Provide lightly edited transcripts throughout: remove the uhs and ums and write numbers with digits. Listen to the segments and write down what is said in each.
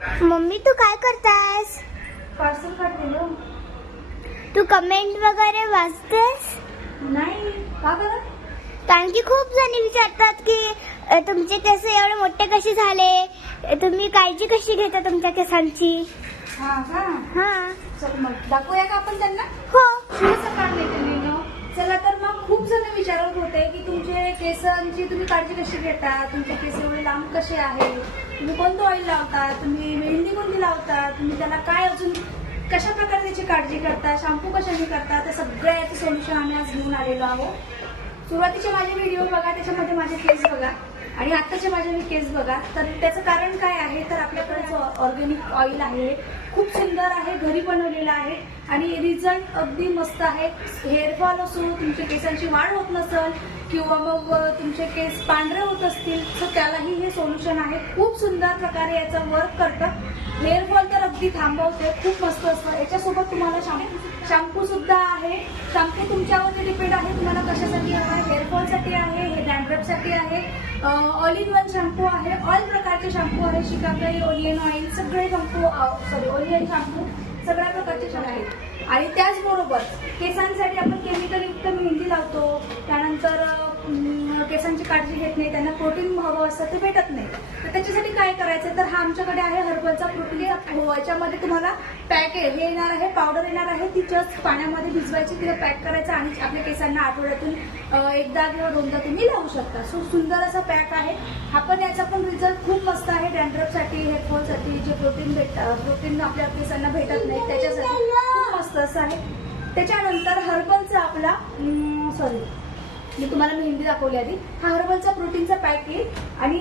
Mummy तू काय करतायस? Parcel काढलेलो. तू comment वगैरे वाचतेस? नाही का बरं? कारण की खूप जणी विचारतात की तुमचे केस एवढे मोठे कसे झाले, तुम्ही काळजी कशी घेता तुमच्या केसांची. हा हा हा चल मग दाखवूया का आपण त्यांना? हो. कसं काढले त्यांनी न? चला तर मग खूप जण विचारत होते की तुमचे केसांची तुम्ही काळजी कशी घेता, तुमचे केस एवढे लांब कसे आहे, तुम्ही कोणतं ऑइल लावता, तुम्ही मेहंदी कोणती लावता, तुम्ही त्याला काय अजून कशा प्रकारे त्याची काळजी करता, शॅम्पू कशाने करता, त्या सगळ्याचं सोल्युशन आम्ही आज घेऊन आलेलो आहोत. सुरुवातीचे माझे व्हिडिओ बघा, त्याच्यामध्ये माझे केस बघा आणि आत्ताचे माझे मी केस बघा. तर त्याचं कारण काय आहे, तर आपल्याकडे ऑर्गॅनिक ऑइल आहे, खूप सुंदर आहे, घरी बनवलेलं आहे आणि रिझल्ट अगदी मस्त आहे. हेअरफॉल असो, तुमच्या केसांची वाढ होत नसेल किंवा मग तुमचे केस पांढरे होत असतील तर त्यालाही हे सोल्युशन आहे. खूप सुंदर प्रकारे याचं वर्क करतं. हेअरफॉल तर अगदी थांबवते, खूप मस्त असतं. याच्यासोबत तुम्हाला शॅम्पू सुद्धा आहे. शॅम्पू तुमच्यावरती डिपेंड आहे तुम्हाला कशासाठी आहे. हेअरफॉलसाठी आहे, हे डॅन्ड्रफसाठी आहे, ऑल इन वन शॅम्पू आहे, ऑल प्रकारचे शॅम्पू आहे, शिकाकाई, ओलियन ऑइल, सगळे शॅम्पू ओलियन शॅम्पू सगळ्या प्रकारचे शॅम्पू आहेत. आणि त्याचबरोबर केसांसाठी आपण केमिकलयुक्त मेहंदी लावतो, त्यानंतर केसांची काळजी घेत नाही, त्यांना प्रोटीन हवं असतं ते भेटत नाही. तर त्याच्यासाठी काय करायचं, तर हा आमच्याकडे आहे हर्बलचा प्रोटीन. याच्यामध्ये तुम्हाला पॅक हे येणार आहे, पावडर येणार आहे, ती जस्ट पाण्यामध्ये भिजवायची, तिला पॅक करायचं आणि आपल्या केसांना आठवड्यातून एकदा किंवा दोनदा तुम्ही लावू शकता. सो सुंदर असा पॅक आहे हा. पण याचा पण रिझल्ट खूप मस्त आहे. डॅन्ड्रफसाठी, हेअरफॉलसाठी जे प्रोटीन आपल्या केसांना भेटत नाही त्याच्यासाठी खूप मस्त असं आहे. त्याच्यानंतर हर्बलचा आपला मी तुम्हाला मेहंदी दाखवली आधी. हा हर्बलचा प्रोटीनचा पॅक येईल आणि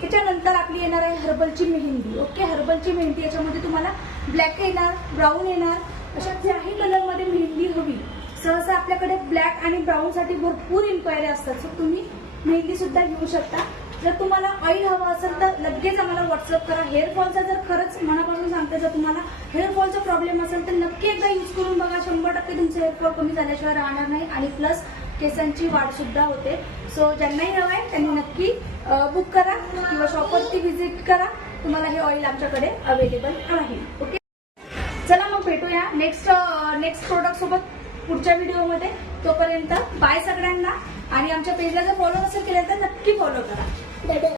त्याच्यानंतर आपली येणार आहे हर्बलची मेहंदी. ओके, हर्बलची मेहंदी याच्यामध्ये तुम्हाला ब्लॅक येणार, ब्राऊन येणार, अशा ज्याही कलरमध्ये मेहंदी हवी. सहसा आपल्याकडे ब्लॅक आणि ब्राऊन साठी भरपूर इन्क्वायरी असतात. सो तुम्ही मेहंदी सुद्धा घेऊ शकता. जर तुम्हाला ऑइल हवं असेल तर लगेच आम्हाला व्हॉट्सअप करा. हेअरफॉलचा जर खरंच मनापासून सांगते, जर तुम्हाला हेअरफॉलचा प्रॉब्लेम असेल तर नक्की एकदा यूज करून बघा. 100% तुमचं हेअरफॉल कमी झाल्याशिवाय राहणार नाही आणि प्लस केसांची वाढ सुद्धा होते. सो ज्यांनाही हवं आहे त्यांनी नक्की बुक करा किंवा शॉपवरती व्हिजिट करा. तुम्हाला हे ऑइल आमच्याकडे अवेलेबल आहे. ओके, चला मग भेटूया नेक्स्ट प्रोडक्ट सोबत पुढच्या व्हिडिओमध्ये. तोपर्यंत बाय सगळ्यांना. आणि आमच्या पेजला जर फॉलो नसेल केलं तर नक्की फॉलो करा.